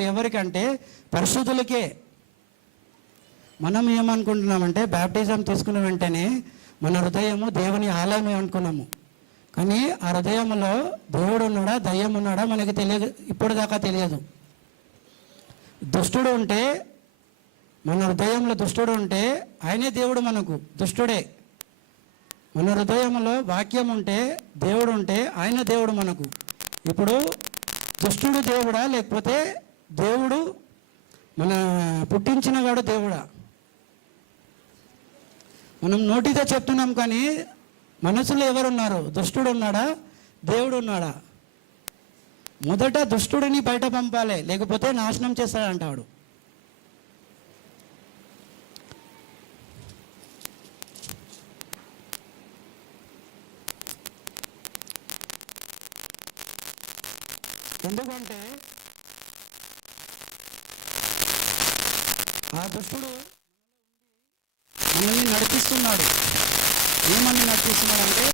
ఎవరికంటే పరిశుద్ధులకే. మనం ఏమనుకుంటున్నామంటే బ్యాప్టిజం తీసుకున్న వెంటనే మన హృదయము దేవుని ఆలయమే అనుకున్నాము. కానీ ఆ హృదయంలో దేవుడు ఉన్నాడా దయ్యం ఉన్నాడా మనకి తెలియదు ఇప్పుడు దాకా తెలియదు. దుష్టుడు ఉంటే మన హృదయంలో దుష్టుడు ఉంటే ఆయనే దేవుడు మనకు దుష్టుడే. మన హృదయంలో వాక్యం ఉంటే దేవుడు ఉంటే ఆయన దేవుడు మనకు. ఇప్పుడు దుష్టుడు దేవుడా లేకపోతే దేవుడు మన పుట్టించిన వాడు దేవుడా? మనం నోటితో చెప్తున్నాం కానీ మనసులో ఎవరున్నారు? దుష్టుడు ఉన్నాడా దేవుడు ఉన్నాడా మొదట దుష్టుడిని బయట పంపాలి లేకపోతే నాశనం చేస్తాడంటాడు ఎందుకంటే ఆ దుష్టుడు మనల్ని నడిపిస్తున్నాడు. ఏమని నడిపిస్తున్నాడు అంటే